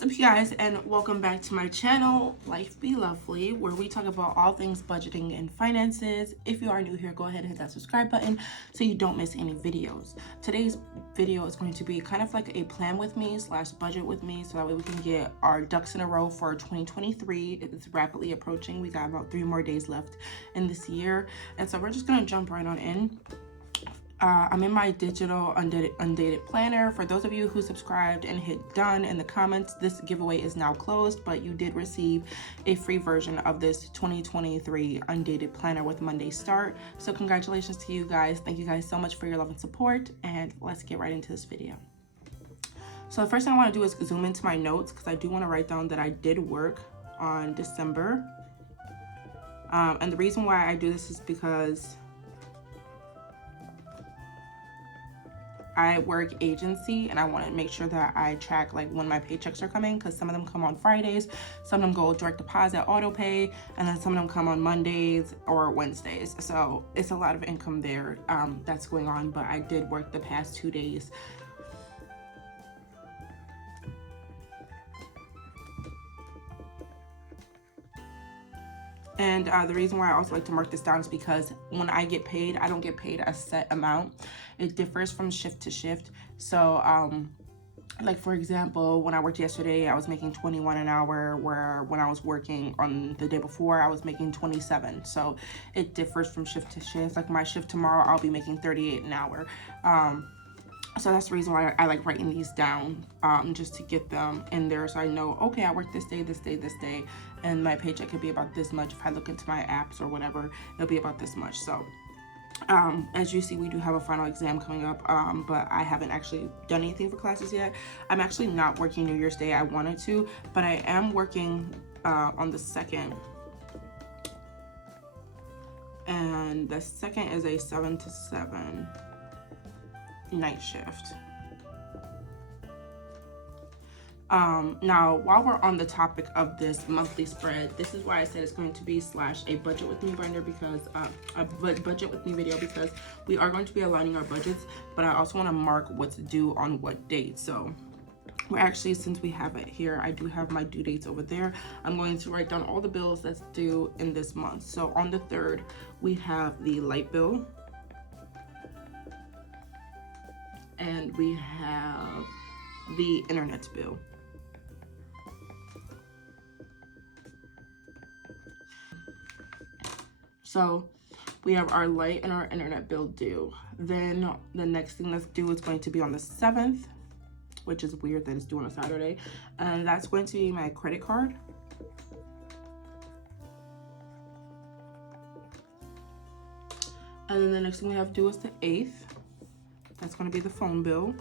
What's up, you guys, and welcome back to my channel, Life Be Lovely, where we talk about all things budgeting and finances. If you are new here, go ahead and hit that subscribe button so you don't miss any videos. Today's video is going to be kind of like a plan with me / budget with me, so that way we can get our ducks in a row for 2023. It's rapidly approaching. We got about 3 more days left in this year, and so we're just gonna jump right on in. I'm in my digital undated planner. For those of you who subscribed and hit done in the comments, this giveaway is now closed, but you did receive a free version of this 2023 undated planner with Monday start. So congratulations to you guys. Thank you guys so much for your love and support, and let's get right into this video. So the first thing I want to do is zoom into my notes, because I do want to write down that I did work on December. And the reason why I do this is because I work agency and I want to make sure that I track like when my paychecks are coming, because some of them come on Fridays, some of them go direct deposit, auto pay, and then some of them come on Mondays or Wednesdays. So it's a lot of income there that's going on, but I did work the past 2 days. And the reason why I also like to mark this down is because when I get paid, I don't get paid a set amount. It differs from shift to shift. So like for example, when I worked yesterday, I was making 21 an hour, where when I was working on the day before, I was making 27. So it differs from shift to shift. Like my shift tomorrow, I'll be making 38 an hour. So that's the reason why I like writing these down, just to get them in there, so I know, okay, I worked this day, this day, this day, and my paycheck could be about this much. If I look into my apps or whatever, it'll be about this much. So as you see, we do have a final exam coming up, but I haven't actually done anything for classes yet. I'm actually not working New Year's Day. I wanted to, but I am working on the 2nd. And the 2nd is a 7 to 7 night shift. Now, while we're on the topic of this monthly spread, this is why I said it's going to be / a budget with me binder, because a budget with me video, because we are going to be aligning our budgets, but I also want to mark what's due on what date. So we're actually, since we have it here, I do have my due dates over there. I'm going to write down all the bills that's due in this month. So on the 3rd, we have the light bill, and we have the internet bill. So we have our light and our internet bill due. Then the next thing that's due is going to be on the 7th, which is weird that it's due on a Saturday. And that's going to be my credit card. And then the next thing we have due is the 8th. That's going to be the phone bill.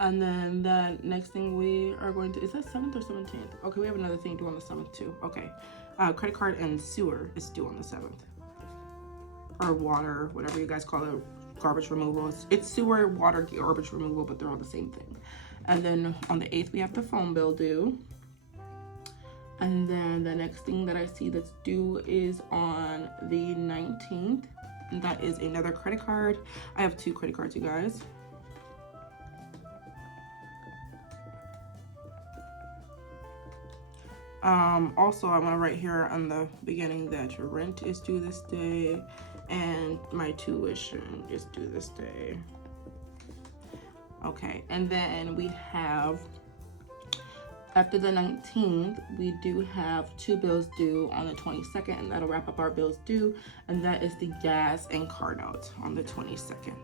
And then the next thing we are going to, is that 7th or 17th? Okay, we have another thing due on the 7th too. Okay. Credit card and sewer is due on the 7th. Or water, whatever you guys call it, garbage removal. It's sewer, water, garbage removal, but they're all the same thing. And then on the 8th, we have the phone bill due. And then the next thing that I see that's due is on the 19th. And that is another credit card. I have 2 credit cards, you guys. Also, I want to write here on the beginning that your rent is due this day and my tuition is due this day. Okay, and then we have, after the 19th, we do have 2 bills due on the 22nd, and that'll wrap up our bills due, and that is the gas and car note on the 22nd.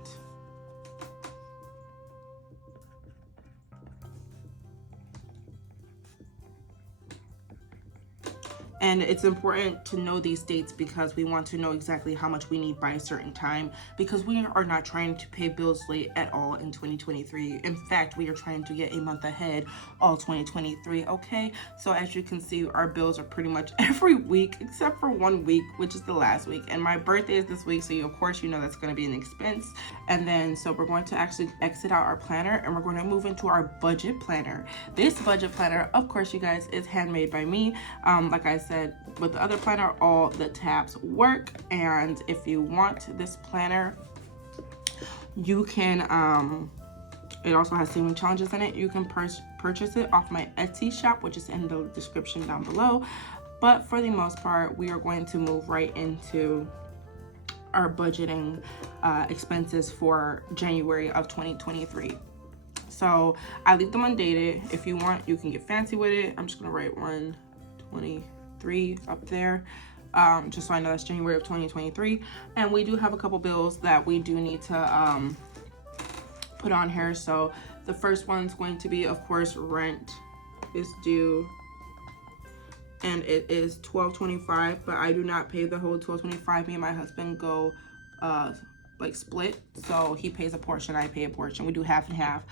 And it's important to know these dates because we want to know exactly how much we need by a certain time, because we are not trying to pay bills late at all in 2023. In fact, we are trying to get a month ahead all 2023, okay? So as you can see, our bills are pretty much every week except for 1 week, which is the last week. And my birthday is this week, so of course you know that's going to be an expense. And then so we're going to actually exit out our planner and we're going to move into our budget planner. This budget planner, of course, you guys, is handmade by me. Like I said, with the other planner, all the tabs work, and if you want this planner, you can It also has saving challenges in it. You can purchase it off my Etsy shop, which is in the description down below. But for the most part, we are going to move right into our budgeting expenses for January of 2023. So I leave them undated. If you want, you can get fancy with it. I'm just gonna write 123 up there, just so I know that's January of 2023. And we do have a couple bills that we do need to put on here. So the first one's going to be, of course, rent is due, and it is $12.25, but I do not pay the whole $12.25. Me and my husband go like split, so he pays a portion, I pay a portion. We do half and half.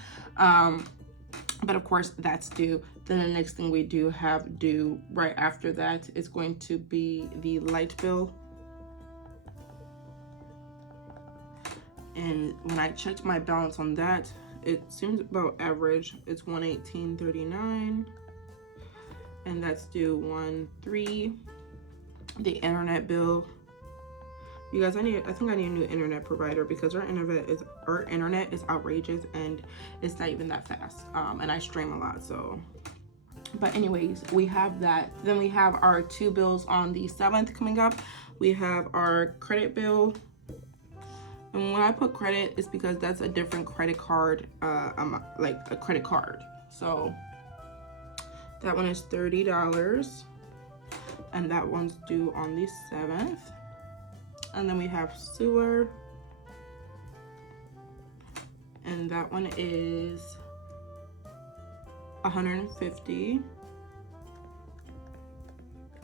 But of course that's due. Then the next thing we do have due right after that is going to be the light bill. And when I checked my balance on that, it seems about average. It's $118.39, and that's due 1/3. The internet bill. You guys, I think I need a new internet provider because our internet is outrageous and it's not even that fast. And I stream a lot, so. But anyways, we have that. Then we have our 2 bills on the 7th coming up. We have our credit bill. And when I put credit, it's because that's a different credit card, like a credit card. So that one is $30, and that one's due on the 7th. And then we have sewer, and that one is $150,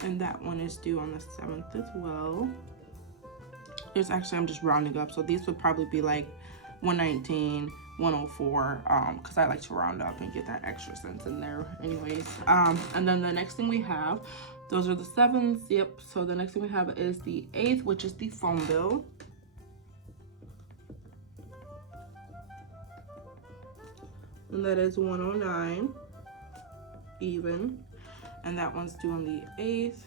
and that one is due on the 7th as well. There's actually, I'm just rounding up, so these would probably be like 119, 104, because I like to round up and get that extra cents in there anyways. And then the next thing we have, those are the 7s, yep. So the next thing we have is the 8th, which is the phone bill. And that is $109 even. And that one's due on the 8th.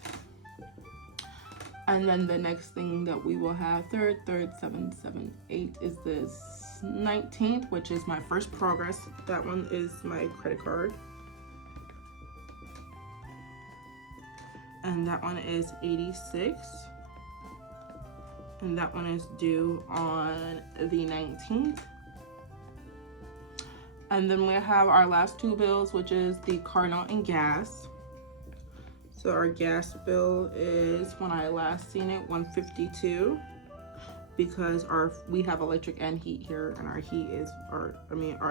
And then the next thing that we will have, 3rd, 7th, 7th, 8th is this 19th, which is my first progress. That one is my credit card. And that one is $86, and that one is due on the 19th. And then we have our last 2 bills, which is the car note and gas. So our gas bill is, when I last seen it, $152, because we have electric and heat here, and our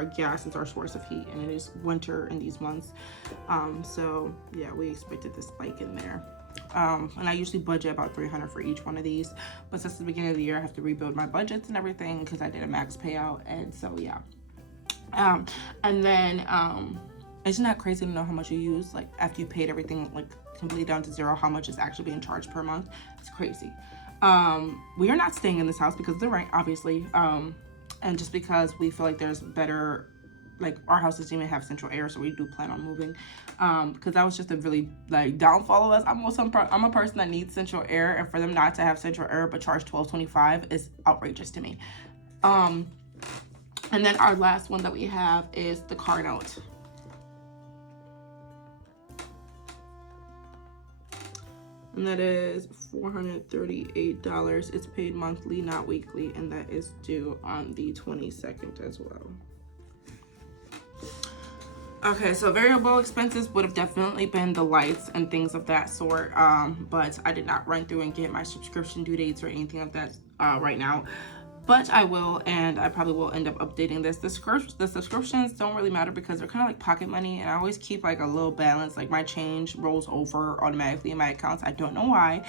gas is our source of heat, and it is winter in these months. So yeah, we expected this spike in there. And I usually budget about $300 for each one of these, but since the beginning of the year I have to rebuild my budgets and everything because I did a max payout, and so yeah. And then isn't that crazy to know how much you use, like after you paid everything like completely down to zero, how much is actually being charged per month? It's crazy. We are not staying in this house because of the rent, obviously, and just because we feel like there's better, like our house doesn't even have central air, so we do plan on moving, because that was just a really like downfall of us. I'm a person that needs central air, and for them not to have central air but charge $12.25 is outrageous to me. And then our last one that we have is the car note. And that is $438. It's paid monthly, not weekly, and that is due on the 22nd as well. Okay, so variable expenses would have definitely been the lights and things of that sort, but I did not run through and get my subscription due dates or anything of that right now. But I will, and I probably will end up updating this. The subscriptions don't really matter because they're kind of like pocket money, and I always keep like a little balance. Like my change rolls over automatically in my accounts. I don't know why.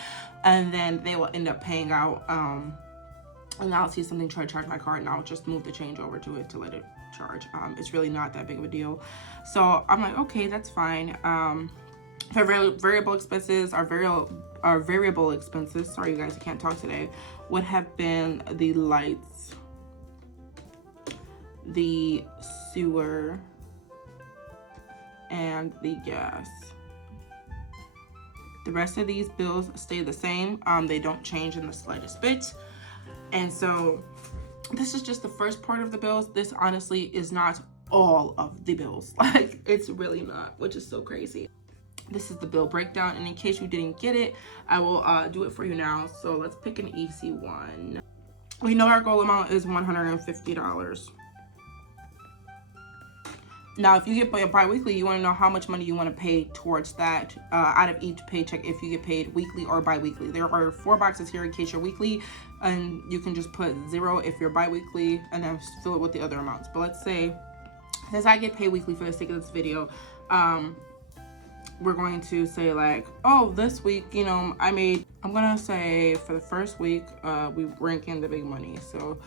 And then they will end up paying out, and I'll see something try to charge my card, and I'll just move the change over to it to let it charge. It's really not that big of a deal. So I'm like, okay, that's fine. For variable expenses, our variable expenses, sorry you guys, I can't talk today, would have been the lights, the sewer, and the gas. The rest of these bills stay the same. They don't change in the slightest bit. And so this is just the first part of the bills. This honestly is not all of the bills. Like, it's really not, which is so crazy. This is the bill breakdown, and in case you didn't get it, I will do it for you now. So let's pick an easy one. We know our goal amount is $150. Now, if you get paid bi-weekly, you want to know how much money you want to pay towards that out of each paycheck if you get paid weekly or bi-weekly. There are 4 boxes here in case you're weekly, and you can just put 0 if you're bi-weekly and then fill it with the other amounts. But let's say, since I get paid weekly for the sake of this video, we're going to say like, oh, this week, you know, I'm going to say for the first week, we rank in the big money. So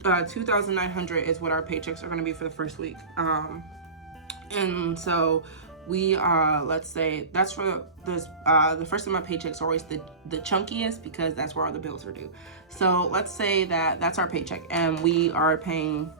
$2,900 is what our paychecks are going to be for the first week. And so we let's say that's for this the first of my paychecks are always the chunkiest because that's where all the bills are due. So let's say that that's our paycheck and we are paying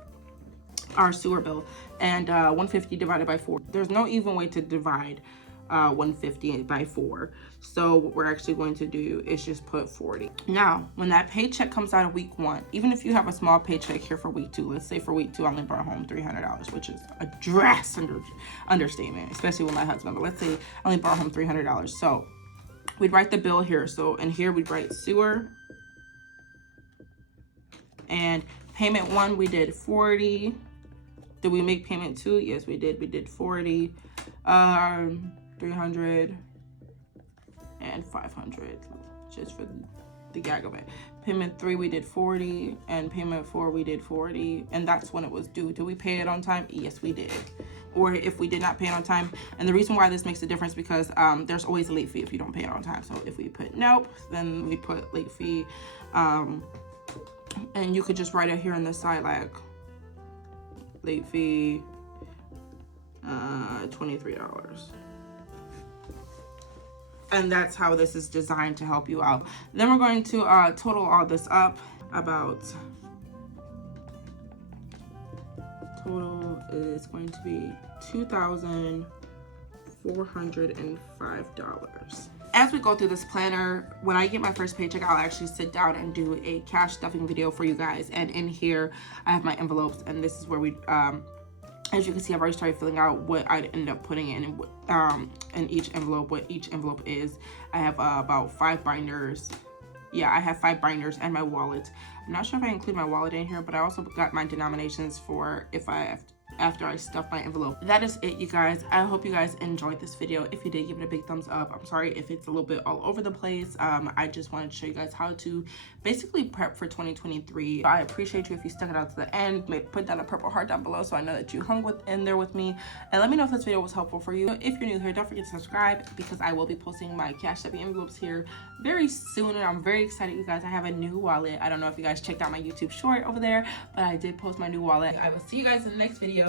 our sewer bill, and 150 divided by 4. There's no even way to divide 150 by 4. So what we're actually going to do is just put 40. Now, when that paycheck comes out of week 1, even if you have a small paycheck here for week 2, let's say for week 2 I only brought home $300, which is a drastic understatement, especially with my husband. But let's say I only brought home $300. So we'd write the bill here. So in here we'd write sewer, and payment 1 we did 40. Did we make payment 2? Yes, we did. We did 40, 300, and 500, just for the gag of it. Payment 3 we did 40, and payment 4 we did 40, and that's when it was due. Did we pay it on time? Yes, we did. Or if we did not pay it on time, and the reason why this makes a difference because there's always a late fee if you don't pay it on time. So if we put nope, then we put late fee, and you could just write it here on the side like late fee, $23. And that's how this is designed to help you out. Then we're going to total all this up. Total is going to be $2,405. As we go through this planner, when I get my first paycheck, I'll actually sit down and do a cash stuffing video for you guys. And in here, I have my envelopes, and this is where we, as you can see, I've already started filling out what I'd end up putting in each envelope, what each envelope is. I have about 5 binders. Yeah, I have 5 binders and my wallet. I'm not sure if I include my wallet in here, but I also got my denominations for if I have after I stuff my envelope. That is it, you guys. I hope you guys enjoyed this video. If you did, give it a big thumbs up. I'm sorry if it's a little bit all over the place. I just wanted to show you guys how to basically prep for 2023. I appreciate you if you stuck it out to the end. Put down a purple heart down below so I know that you hung in there with me, and let me know if this video was helpful for you. If you're new here, don't forget to subscribe because I will be posting my cash stuffing envelopes here very soon, and I'm very excited, you guys. I have a new wallet. I don't know if you guys checked out my YouTube short over there, but I did post my new wallet. I will see you guys in the next video.